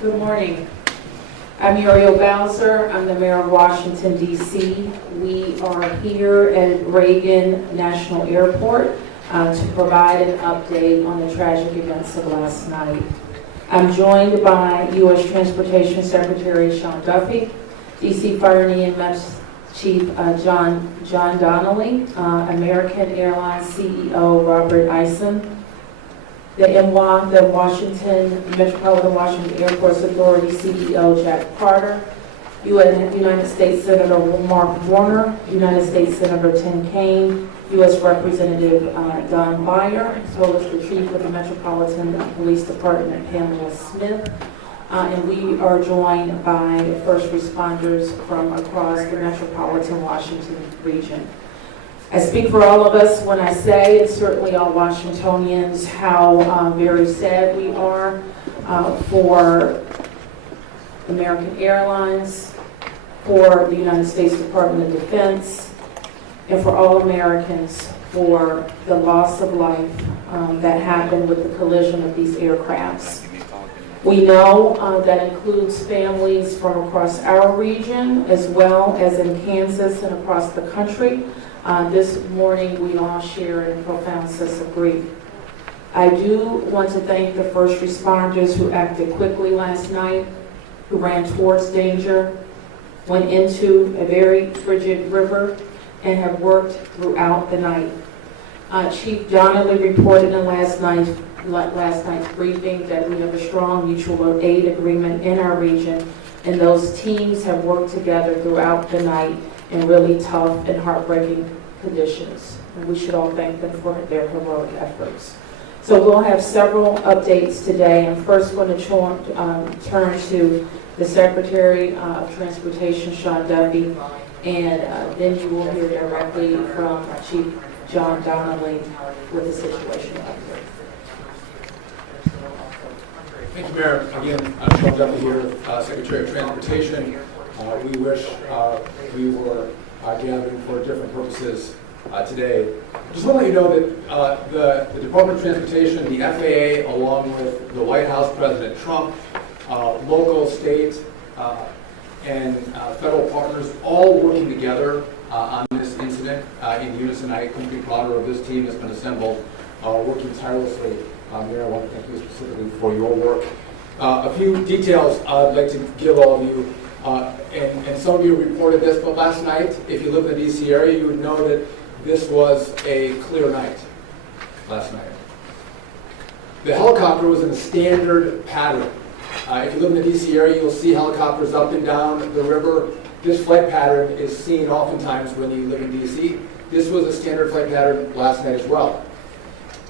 Good morning. I'm Muriel Bowser. I'm the mayor of Washington, D.C. We are here at Reagan National Airport to provide an update on the tragic events of last night. I'm joined by U.S. Transportation Secretary Sean Duffy, D.C. Fire and EMS Chief John Donnelly, American Airlines CEO Robert Eisen, the Metropolitan Washington Airports Authority CEO Jack Carter, United States Senator Mark Warner, United States Senator Tim Kaine, U.S. Representative Don Beyer, as well as the Chief of the Metropolitan Police Department, Pamela Smith. And we are joined by first responders from across the Metropolitan Washington region. I speak for all of us when I say, and certainly all Washingtonians, how very sad we are for American Airlines, for the United States Department of Defense, and for all Americans for the loss of life that happened with the collision of these aircrafts. We know that includes families from across our region, as well as in Kansas and across the country. This morning, we all share in a profound sense of grief. I do want to thank the first responders who acted quickly last night, who ran towards danger, went into a very frigid river, and have worked throughout the night. Chief Donnelly reported in last night's briefing that we have a strong mutual aid agreement in our region, and those teams have worked together throughout the night in really tough and heartbreaking conditions. And we should all thank them for their heroic efforts. So we'll have several updates today. I'm first going to turn to the Secretary of Transportation, Sean Duffy, and then you will hear directly from Chief John Donnelly with the situation update. Thank you, Mayor. Again, I'm Sean Duffy here, Secretary of Transportation. We wish we were gathering for different purposes today. Just want to let you know that the Department of Transportation, the FAA, along with the White House, President Trump, local, state, and federal partners, all working together on this incident in unison. I couldn't be prouder of this team that's been assembled, working tirelessly. Mayor, I want to thank you specifically for your work. A few details I'd like to give all of you. And some of you reported this, but last night, if you live in the D.C. area, you would know that this was a clear night last night. The helicopter was in a standard pattern. If you live in the D.C. area, you'll see helicopters up and down the river. This flight pattern is seen oftentimes when you live in D.C. This was a standard flight pattern last night as well.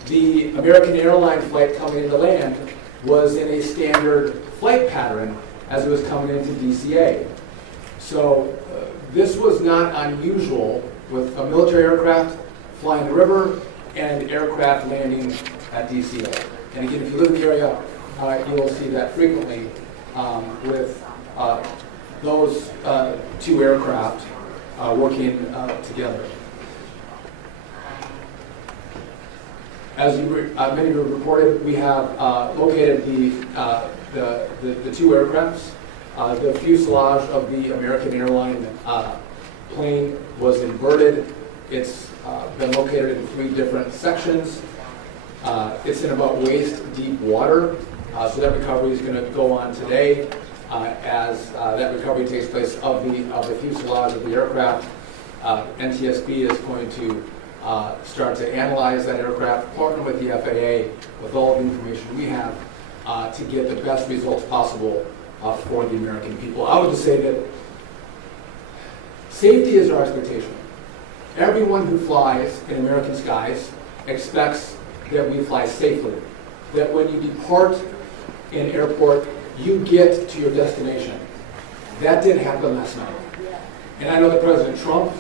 The American Airlines flight coming into land was in a standard flight pattern as it was coming into DCA. So this was not unusual with a military aircraft flying the river and aircraft landing at DCA. And again, if you live in the area, you will see that frequently with those two aircraft working together. As many of you reported, we have located the two aircrafts. The fuselage of the American Airlines plane was inverted. It's been located in 3 different sections. It's in about waist-deep water, so that recovery is going to go on today as that recovery takes place of the fuselage of the aircraft. NTSB is going to start to analyze that aircraft, partner with the FAA with all the information we have to get the best results possible for the American people. I would just say that safety is our expectation. Everyone who flies in American skies expects that we fly safely, that when you depart an airport, you get to your destination. That didn't happen last night. And I know that President Trump,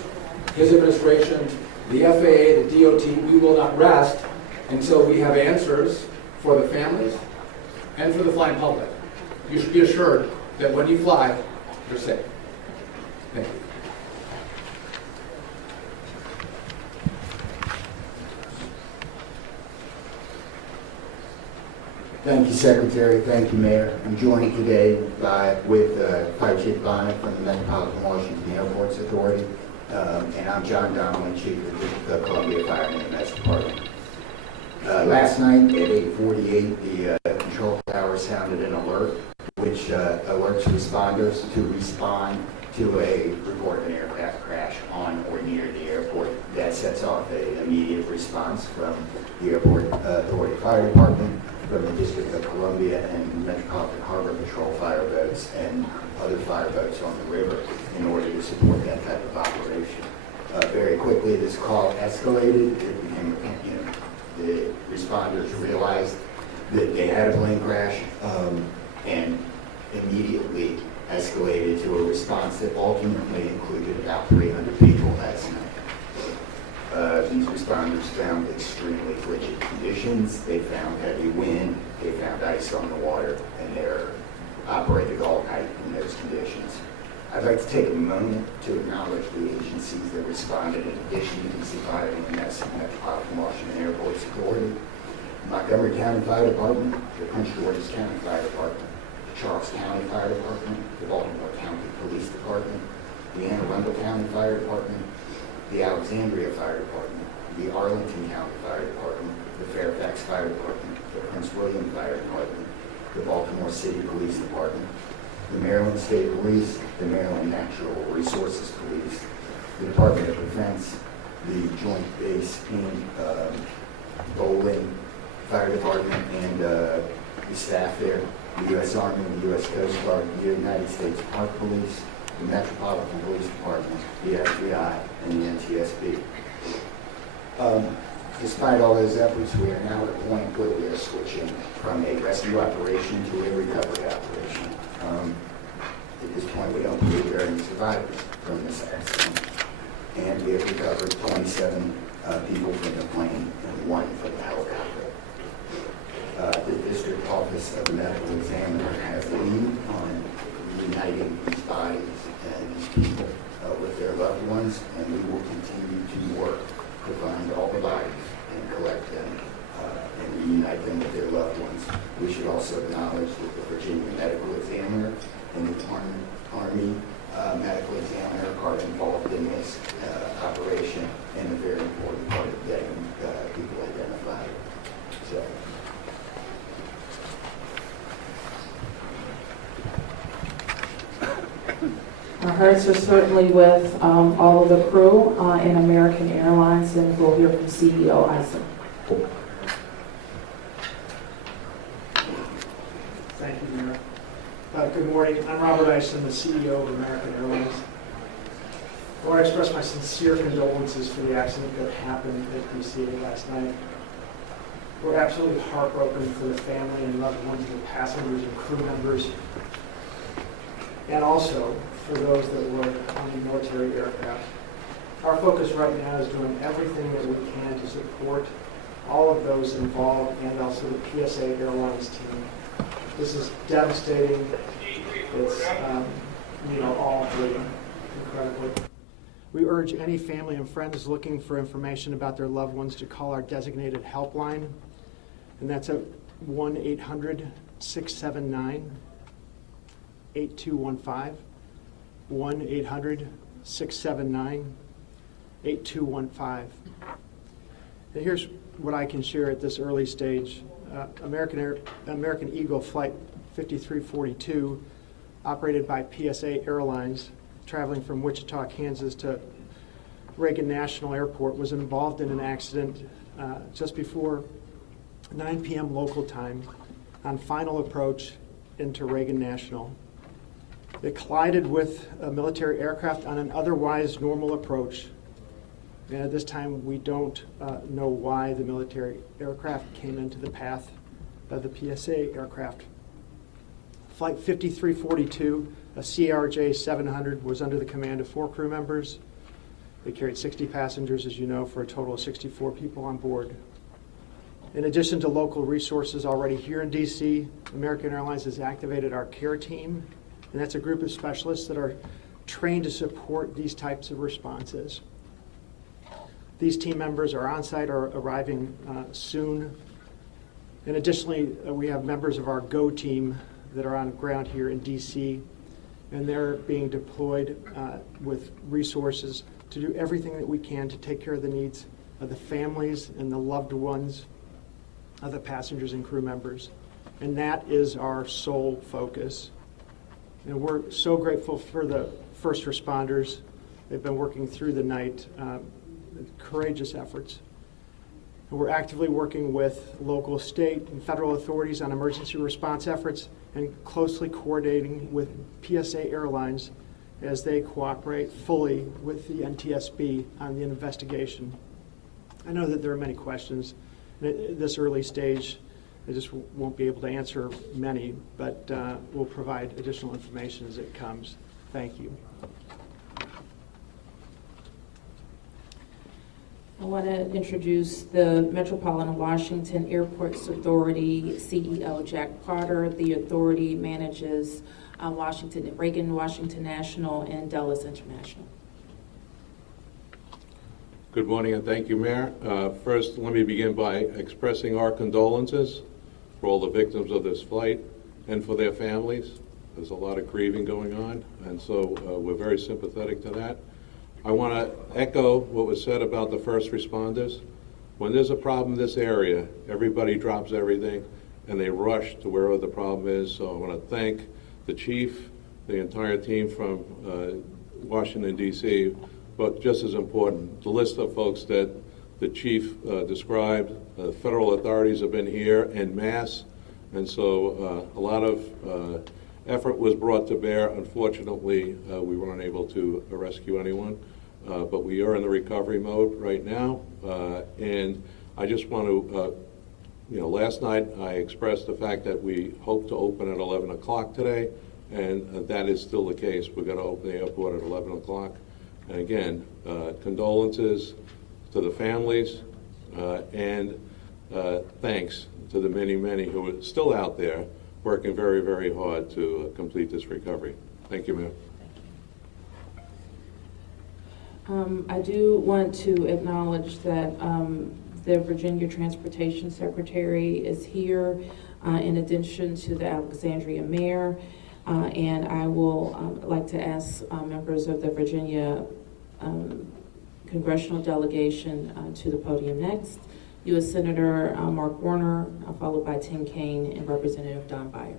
his administration, the FAA, the DOT, we will not rest until we have answers for the families and for the flying public. You should be assured that when you fly, you're safe. Thank you. Thank you, Secretary. Thank you, Mayor. I'm joined today with Fire Chief Bonnet from the Metropolitan Washington Airports Authority, and I'm John Donnelly, Chief of the Columbia Fire and EMS Department. Last night at 8:48, the control tower sounded an alert, which alerts responders to respond to a report of an aircraft crash on or near the airport. That sets off an immediate response from the Airport Authority Fire Department, from the District of Columbia and Metropolitan Harbor Patrol fire boats and other fire boats on the river in order to support that type of operation. Very quickly, this call escalated. It became, the responders realized that they had a plane crash and immediately escalated to a response that ultimately included about 300 people last night. These responders found extremely frigid conditions. They found heavy wind. They found ice on the water, and they're operated all night in those conditions. I'd like to take a moment to acknowledge the agencies that responded in addition to DC Fire and EMS and Metropolitan Washington Airports Authority, Montgomery County Fire Department, the Prince George's County Fire Department, the Charles County Fire Department, the Baltimore County Police Department, the Anne Arundel County Fire Department, the Alexandria Fire Department, the Arlington County Fire Department, the Fairfax Fire Department, the Prince William Fire Department, the Baltimore City Police Department, the Maryland State Police, the Maryland Natural Resources Police, the Department of Defense, the Joint Base in Bowling Fire Department, and the staff there, the U.S. Army, the U.S. Coast Guard, the United States Park Police, the Metropolitan Police Department, the FBI, and the NTSB. Despite all those efforts, we are now at a point where we are switching from a rescue operation to a recovery operation. At this point, we don't believe there are any survivors from this accident. And we have recovered 27 people from the plane and 1 from the helicopter. The District Office of the Medical Examiner has a lead on reuniting these bodies and these people with their loved ones, and we will continue to work to find all the bodies and collect them and reunite them with their loved ones. We should also acknowledge that the Virginia Medical Examiner and the Army Medical Examiner are involved in this operation and a very important part of getting people identified. So. Our hearts are certainly with all of the crew in American Airlines, and we'll hear from CEO Eisen. Thank you, Mayor. Good morning. I'm Robert Eisen, the CEO of American Airlines. I want to express my sincere condolences for the accident that happened at DC last night. We're absolutely heartbroken for the family and loved ones of the passengers and crew members, and also for those that were on the military aircraft. Our focus right now is doing everything that we can to support all of those involved and also the PSA Airlines team. This is devastating. It's, all hurting incredibly. We urge any family and friends looking for information about their loved ones to call our designated helpline, and that's at 1-800-679-8215, 1-800-679-8215. And here's what I can share at this early stage. American Eagle Flight 5342, operated by PSA Airlines, traveling from Wichita, Kansas to Reagan National Airport, was involved in an accident just before 9 p.m. local time on final approach into Reagan National. It collided with a military aircraft on an otherwise normal approach. And at this time, we don't know why the military aircraft came into the path of the PSA aircraft. Flight 5342, a CRJ 700, was under the command of 4 crew members. They carried 60 passengers, as you know, for a total of 64 people on board. In addition to local resources already here in DC, American Airlines has activated our care team, and that's a group of specialists that are trained to support these types of responses. These team members are on site or arriving soon, And additionally, we have members of our GO team that are on ground here in DC, and they're being deployed with resources to do everything that we can to take care of the needs of the families and the loved ones of the passengers and crew members. And that is our sole focus. And we're so grateful for the first responders. They've been working through the night, courageous efforts. And we're actively working with local, state, and federal authorities on emergency response efforts and closely coordinating with PSA Airlines as they cooperate fully with the NTSB on the investigation. I know that there are many questions. At this early stage, I just won't be able to answer many, but we'll provide additional information as it comes. Thank you. I want to introduce the Metropolitan Washington Airports Authority CEO, Jack Potter. The authority manages Reagan Washington National and Dulles International. Good morning and thank you, Mayor. First, let me begin by expressing our condolences for all the victims of this flight and for their families. There's a lot of grieving going on, and so we're very sympathetic to that. I want to echo what was said about the first responders. When there's a problem in this area, everybody drops everything and they rush to wherever the problem is. So I want to thank the chief, the entire team from Washington, D.C., but just as important, the list of folks that the chief described. Federal authorities have been here en masse, and so a lot of effort was brought to bear. Unfortunately, we weren't able to rescue anyone, but we are in the recovery mode right now. And I just want to, last night I expressed the fact that we hope to open at 11 o'clock today, and that is still the case. We're going to open the airport at 11 o'clock. And again, condolences to the families, and thanks to the many, many who are still out there working very, very hard to complete this recovery. Thank you, Mayor. I do want to acknowledge that the Virginia Transportation Secretary is here, in addition to the Alexandria Mayor, and I will like to ask members of the Virginia Congressional delegation to the podium next. U.S. Senator Mark Warner, followed by Tim Kaine and Representative Don Beyer.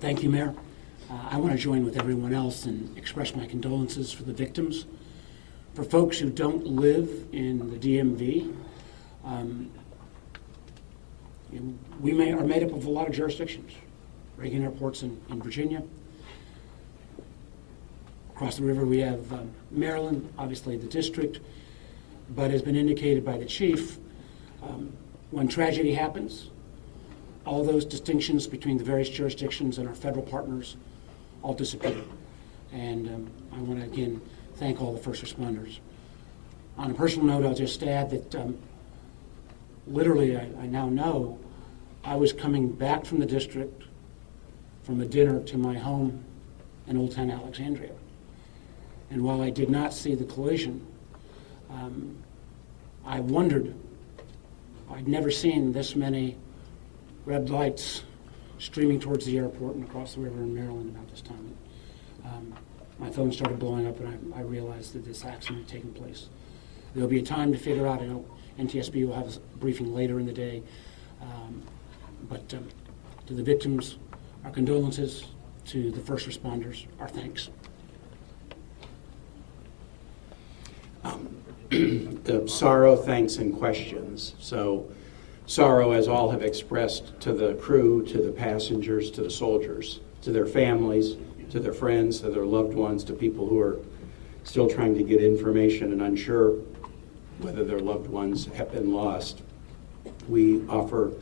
Thank you, Mayor. I want to join with everyone else and express my condolences for the victims. For folks who don't live in the DMV, we are made up of a lot of jurisdictions. Reagan Airport's in Virginia. Across the river we have Maryland, obviously the district, but as been indicated by the chief, when tragedy happens, all those distinctions between the various jurisdictions and our federal partners all disappear. And I want to again thank all the first responders. On a personal note, I'll just add that literally I now know I was coming back from the district from a dinner to my home in Old Town Alexandria. And while I did not see the collision, I wondered, I'd never seen this many red lights streaming towards the airport and across the river in Maryland about this time. My phone started blowing up and I realized that this accident had taken place. There'll be a time to figure out, I know NTSB will have a briefing later in the day, but to the victims, our condolences. To the first responders, our thanks. The sorrow, thanks, and questions. So sorrow, as all have expressed, to the crew, to the passengers, to the soldiers, to their families, to their friends, to their loved ones, to people who are still trying to get information and unsure whether their loved ones have been lost. We offer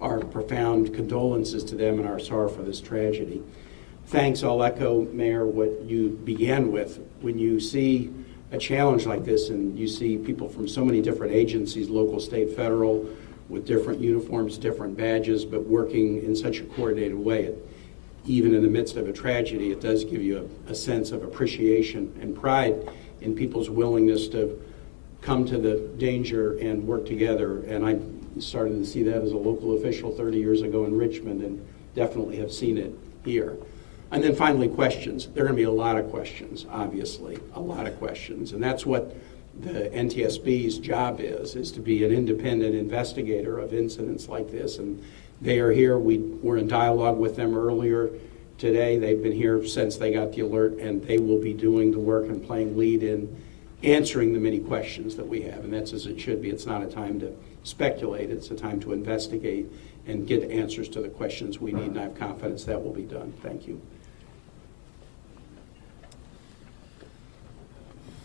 our profound condolences to them and our sorrow for this tragedy. Thanks, I'll echo, Mayor, what you began with. When you see a challenge like this and you see people from so many different agencies, local, state, federal, with different uniforms, different badges, but working in such a coordinated way, even in the midst of a tragedy, it does give you a sense of appreciation and pride in people's willingness to come to the danger and work together. And I started to see that as a local official 30 years ago in Richmond, and definitely have seen it here. And then finally, questions. There are going to be a lot of questions, obviously, a lot of questions. And that's what the NTSB's job is to be an independent investigator of incidents like this. And they are here. We were in dialogue with them earlier today. They've been here since they got the alert, and they will be doing the work and playing lead in answering the many questions that we have. And that's as it should be. It's not a time to speculate. It's a time to investigate and get answers to the questions we need. And I have confidence that will be done. Thank you.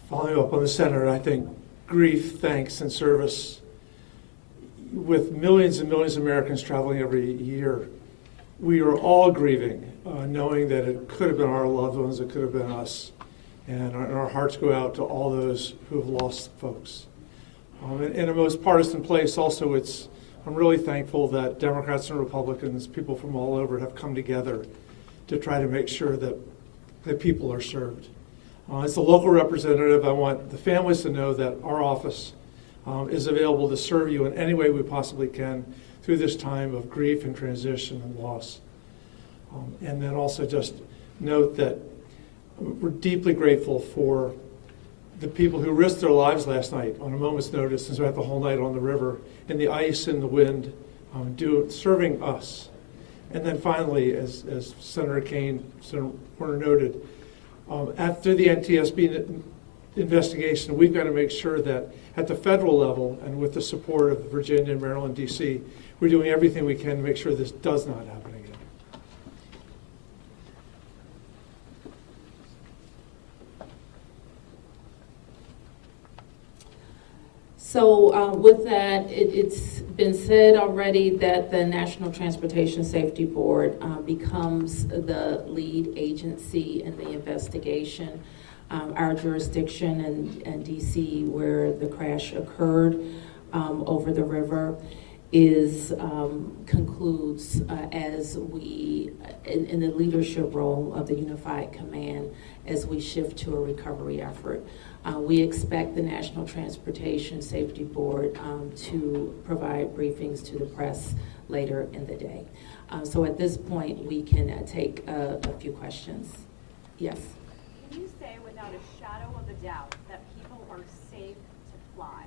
Following up on the Senator, I think grief, thanks, and service, with millions and millions of Americans traveling every year, we are all grieving, knowing that it could have been our loved ones, it could have been us. And our hearts go out to all those who have lost folks. In a most partisan place, also, I'm really thankful that Democrats and Republicans, people from all over, have come together to try to make sure that people are served. As the local representative, I want the families to know that our office is available to serve you in any way we possibly can through this time of grief and transition and loss. And then also just note that we're deeply grateful for the people who risked their lives last night on a moment's notice and spent the whole night on the river in the ice and the wind, serving us. And then finally, as Senator Kane, Senator Warner noted, after the NTSB investigation, we've got to make sure that at the federal level and with the support of Virginia, Maryland, D.C., we're doing everything we can to make sure this does not happen again. So with that, it's been said already that the National Transportation Safety Board becomes the lead agency in the investigation. Our jurisdiction in D.C., where the crash occurred over the river, concludes as we, in the leadership role of the Unified Command, as we shift to a recovery effort. We expect the National Transportation Safety Board to provide briefings to the press later in the day. So at this point, we can take a few questions. Yes? Can you say without a shadow of a doubt that people are safe to fly?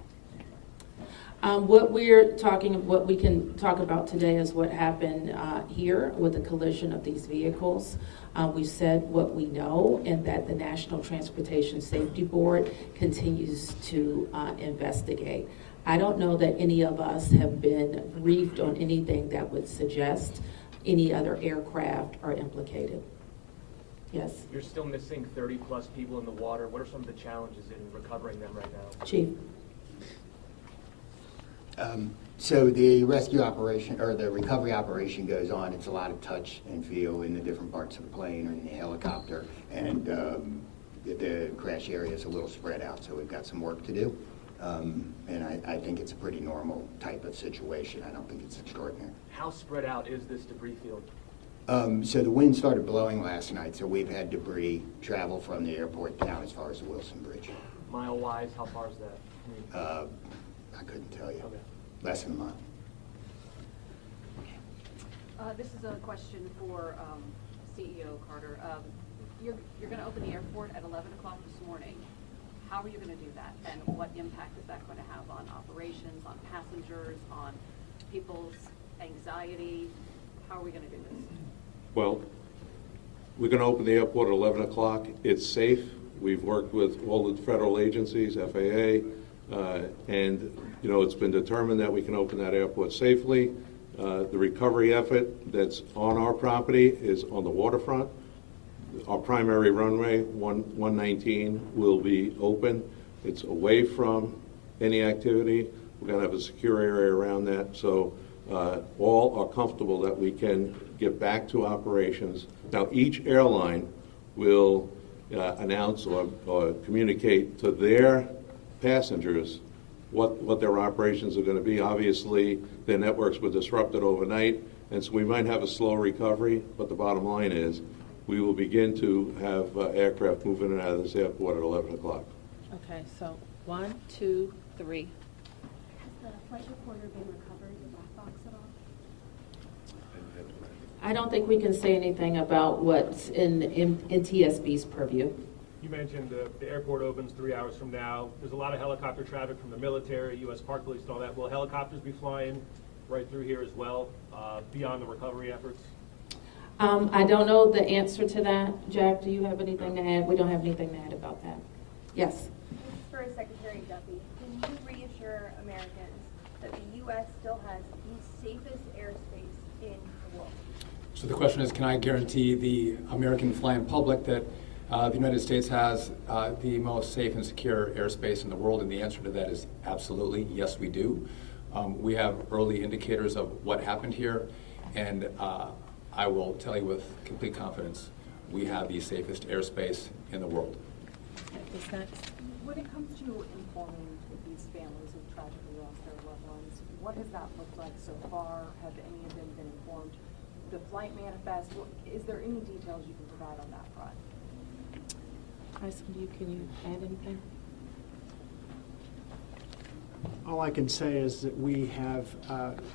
What we can talk about today is what happened here with the collision of these vehicles. We said what we know, and that the National Transportation Safety Board continues to investigate. I don't know that any of us have been briefed on anything that would suggest any other aircraft are implicated. Yes? You're still missing 30 plus people in the water. What are some of the challenges in recovering them right now? Chief? So the rescue operation, or the recovery operation, goes on. It's a lot of touch and feel in the different parts of the plane or in the helicopter, and the crash area is a little spread out, so we've got some work to do. And I think it's a pretty normal type of situation. I don't think it's extraordinary. How spread out is this debris field? So the wind started blowing last night, so we've had debris travel from the airport down as far as the Wilson Bridge. Mile-wise, how far is that? I couldn't tell you. Okay. Less than a mile. This is a question for CEO Carter. You're going to open the airport at 11 o'clock this morning. How are you going to do that? And what impact is that going to have on operations, on passengers, on people's anxiety? How are we going to do this? Well, we're going to open the airport at 11 o'clock. It's safe. We've worked with all the federal agencies, FAA, and it's been determined that we can open that airport safely. The recovery effort that's on our property is on the waterfront. Our primary runway, 119, will be open. It's away from any activity. We're going to have a secure area around that, so all are comfortable that we can get back to operations. Now, each airline will announce or communicate to their passengers what their operations are going to be. Obviously, their networks were disrupted overnight, and so we might have a slow recovery, but the bottom line is we will begin to have aircraft move in and out of this airport at 11 o'clock. Okay, so 1, 2, 3. Has the flight recorder been recovered, the black box at all? I don't think we can say anything about what's in TSB's purview. You mentioned the airport opens 3 hours from now. There's a lot of helicopter traffic from the military, U.S. Park Police and all that. Will helicopters be flying right through here as well, beyond the recovery efforts? I don't know the answer to that. Jack, do you have anything to add? We don't have anything to add about that. Yes. This is for Secretary Duffy. Can you reassure Americans that the U.S. still has the safest airspace in the world? So the question is, can I guarantee the American flying public that the United States has the most safe and secure airspace in the world? And the answer to that is absolutely, yes, we do. We have early indicators of what happened here, and I will tell you with complete confidence, we have the safest airspace in the world. When it comes to informing these families who tragically lost their loved ones, what has that looked like so far? Have any of them been informed? The flight manifest, is there any details you can provide on that front? Can you add anything? All I can say is that we have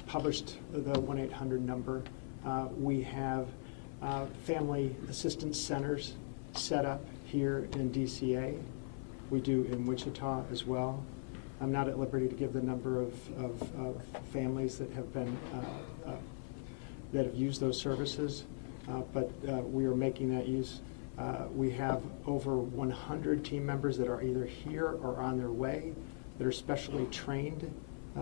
published the 1-800 number. We have family assistance centers set up here in DCA. We do in Wichita as well. I'm not at liberty to give the number of families that have been that have used those services, but we are making that use. We have over 100 team members that are either here or on their way that are specially trained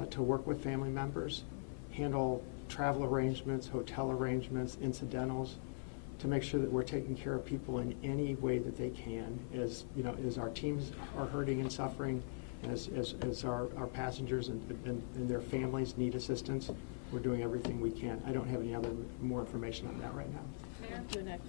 to work with family members, handle travel arrangements, hotel arrangements, incidentals, to make sure that we're taking care of people in any way that they can. As you know, as our teams are hurting and suffering, and as our passengers and their families need assistance, we're doing everything we can. I don't have any more information on that right now. Mayor? You next.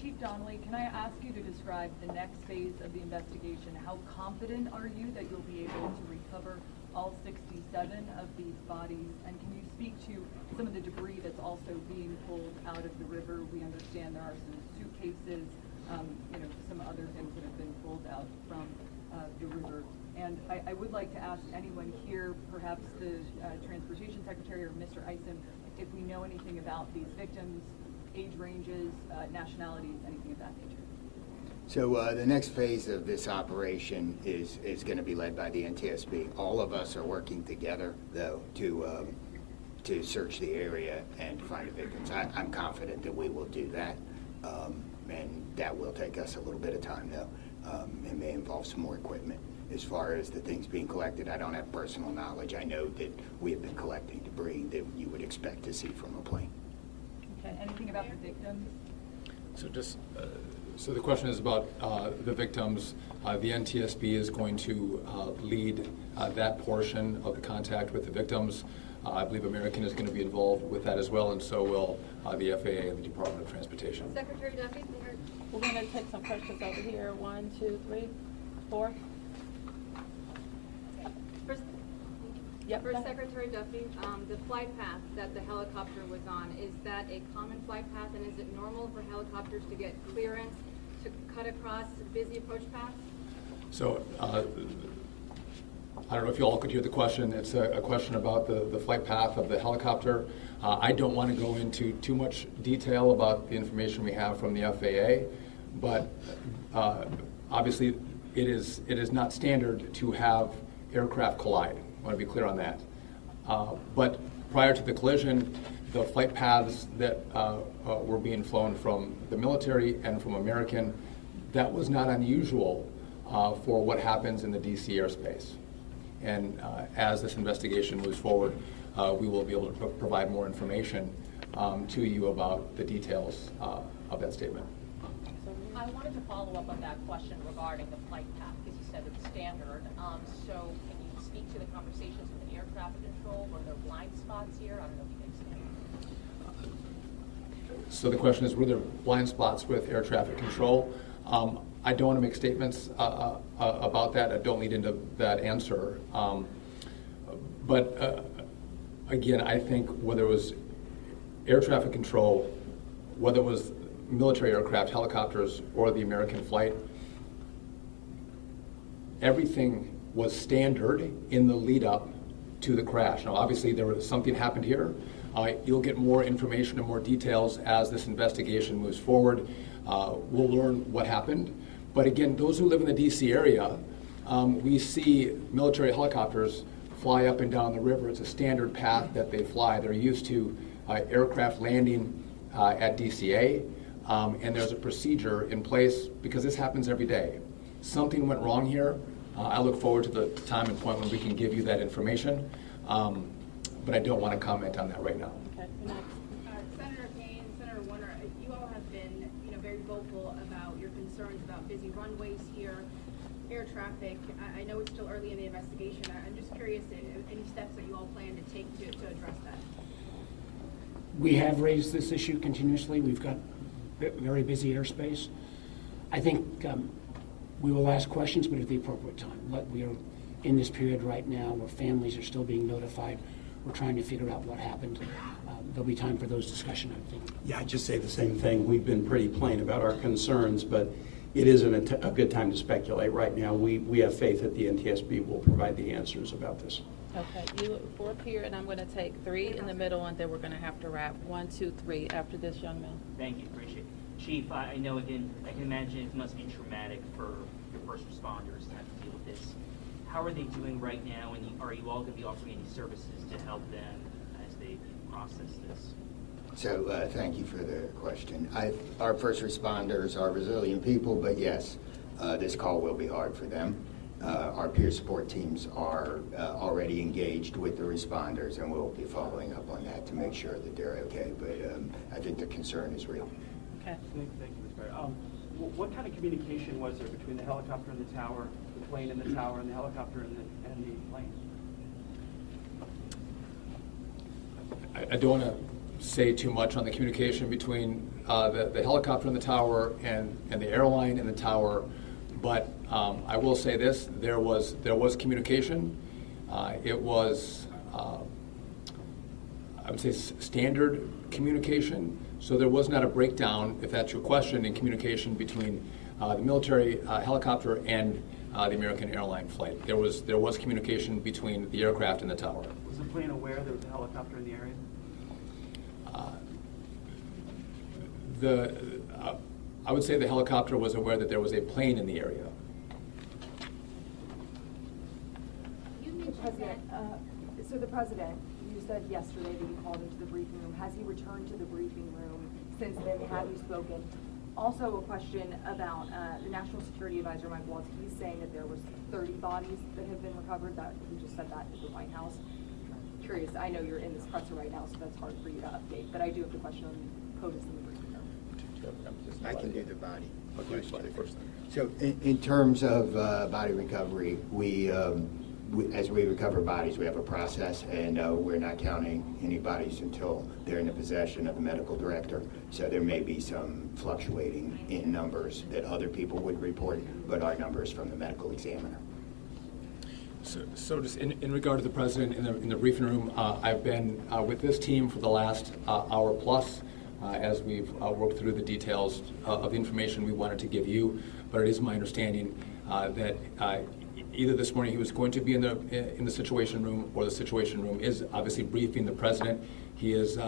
Chief Donnelly, can I ask you to describe the next phase of the investigation? How confident are you that you'll be able to recover all 67 of these bodies? And can you speak to some of the debris that's also being pulled out of the river? We understand there are some suitcases, some other things that have been pulled out from the river. And I would like to ask anyone here, perhaps the Transportation Secretary or Mr. Isom, if we know anything about these victims, age ranges, nationalities, anything of that nature. So the next phase of this operation is going to be led by the NTSB. All of us are working together, though, to search the area and find the victims. I'm confident that we will do that, and that will take us a little bit of time, though. It may involve some more equipment. As far as the things being collected, I don't have personal knowledge. I know that we have been collecting debris that you would expect to see from a plane. Okay. Anything about the victims? So the question is about the victims. The NTSB is going to lead that portion of the contact with the victims. I believe American is going to be involved with that as well, and so will the FAA and the Department of Transportation. Secretary Duffy, we're going to take some questions over here. 1, 2, 3, 4. For Secretary Duffy, the flight path that the helicopter was on, is that a common flight path, and is it normal for helicopters to get clearance to cut across busy approach paths? So I don't know if you all could hear the question. It's a question about the flight path of the helicopter. I don't want to go into too much detail about the information we have from the FAA, but obviously it is not standard to have aircraft collide. I want to be clear on that. But prior to the collision, the flight paths that were being flown from the military and from American, that was not unusual for what happens in the DC airspace. And as this investigation moves forward, we will be able to provide more information to you about the details of that statement. I wanted to follow up on that question regarding the flight path, because you said it's standard. So can you speak to the conversations with air traffic control? Were there blind spots here? I don't know if you can explain. So the question is, were there blind spots with air traffic control? I don't want to make statements about that. I don't lead into that answer. But again, I think whether it was air traffic control, whether it was military aircraft, helicopters, or the American flight, everything was standard in the lead up to the crash. Now, obviously, something happened here. You'll get more information and more details as this investigation moves forward. We'll learn what happened. But again, those who live in the DC area, we see military helicopters fly up and down the river. It's a standard path that they fly. They're used to aircraft landing at DCA, and there's a procedure in place because this happens every day. Something went wrong here. I look forward to the time and point when we can give you that information, but I don't want to comment on that right now. Okay, Senator Kane, Senator Warner, you all have been, very vocal about your concerns about busy runways here, air traffic. I know it's still early in the investigation. I'm just curious if any steps that you all plan to take to address that. We have raised this issue continuously. We've got very busy airspace. I think we will ask questions, but at the appropriate time. We are in this period right now where families are still being notified. We're trying to figure out what happened. There'll be time for those discussions, I think. Yeah, I'd just say the same thing. We've been pretty plain about our concerns, but it isn't a good time to speculate right now. We have faith that the NTSB will provide the answers about this. Okay, you four up here, and I'm going to take three in the middle, and then we're going to have to wrap 1, 2, 3 after this young man. Thank you, appreciate it. Chief, I know again, I can imagine it must be traumatic for your first responders to have to deal with this. How are they doing right now, and are you all going to be offering any services to help them as they process this? So thank you for the question. Our first responders are resilient people, but yes, this call will be hard for them. Our peer support teams are already engaged with the responders, and we'll be following up on that to make sure that they're okay. But I think the concern is real. Okay. Thank you, Ms. Barrett. What kind of communication was there between the helicopter and the tower, the plane and the tower, and the helicopter and the plane? I don't want to say too much on the communication between the helicopter and the tower and the airline and the tower, but I will say this: there was communication. It was I would say standard communication. So there was not a breakdown, if that's your question, in communication between the military helicopter and the American Airlines flight. There was communication between the aircraft and the tower. Was the plane aware there was a helicopter in the area? I would say the helicopter was aware that there was a plane in the area. So the president, you said yesterday that you called into the briefing room. Has he returned to the briefing room since then? Have you spoken? Also a question about the National Security Advisor, Mike Waltz. He's saying that there was 30 bodies that have been recovered. That he just said that at the White House. Curious, I know you're in this presser right now, so that's hard for you to update, but I do have the question on POTUS in the briefing room. I can do the body question. So in terms of body recovery, we as we recover bodies, we have a process, and we're not counting any bodies until they're in the possession of the medical director. So there may be some fluctuating in numbers that other people would report, but our numbers from the medical examiner. So just in regard to the president in the briefing room, I've been with this team for the last hour plus as we've worked through the details of the information we wanted to give you. But it is my understanding that either this morning he was going to be in the Situation Room, or the Situation Room is obviously briefing the president. He has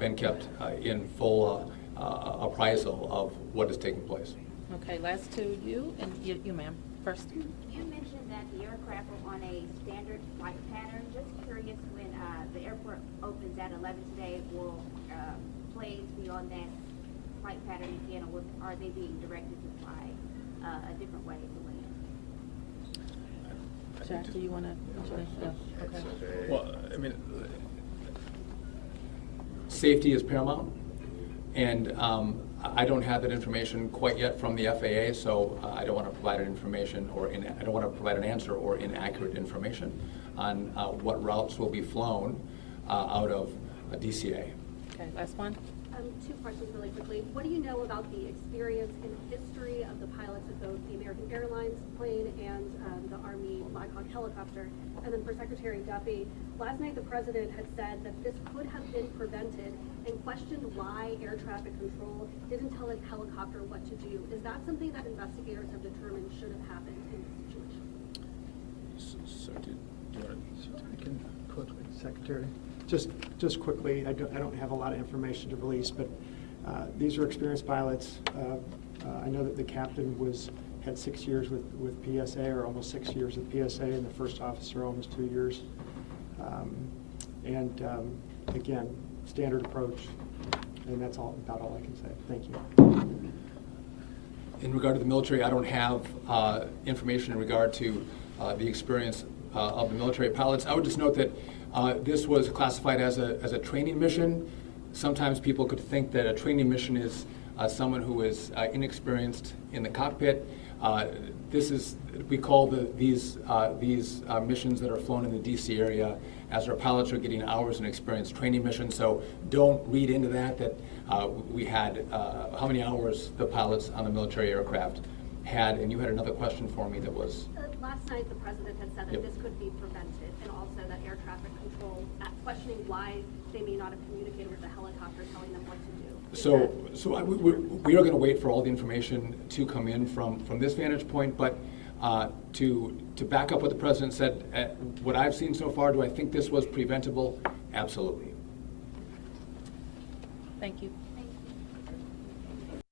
been kept in full appraisal of what is taking place. Okay, last two, you and you ma'am, first. You mentioned that the aircraft were on a standard flight pattern. Just curious, when the airport opens at 11 today, will planes be on that flight pattern again, or are they being directed to fly a different way to land? Jack, do you want to? No. Okay. Well, I mean, safety is paramount, and I don't have that information quite yet from the FAA, so I don't want to provide an information I don't want to provide an answer or inaccurate information on what routes will be flown out of DCA. Okay, last one. Two questions really quickly. What do you know about the experience and history of the pilots of both the American Airlines plane and the Army Black Hawk helicopter? And then for Secretary Duffy, last night the president had said that this could have been prevented and questioned why air traffic control didn't tell a helicopter what to do. Is that something that investigators have determined should have happened in this situation? Secretary, just quickly, I don't have a lot of information to release, but these are experienced pilots. I know that the captain had 6 years with PSA, or almost 6 years with PSA, and the first officer almost 2 years. Again, standard approach, and that's about all I can say. Thank you. In regard to the military, I don't have information in regard to the experience of the military pilots. I would just note that this was classified as a training mission. Sometimes people could think that a training mission is someone who is inexperienced in the cockpit. We call these missions that are flown in the DC area as our pilots are getting hours in experience training missions. So don't read into that we had how many hours the pilots on the military aircraft had. And you had another question for me that was. Last night, the president had said that this could be prevented, and also that air traffic control, questioning why they may not have communicated with the helicopter, telling them what to do. We are going to wait for all the information to come in from this vantage point, but to back up what the president said, what I've seen so far, do I think this was preventable? Absolutely. Thank you.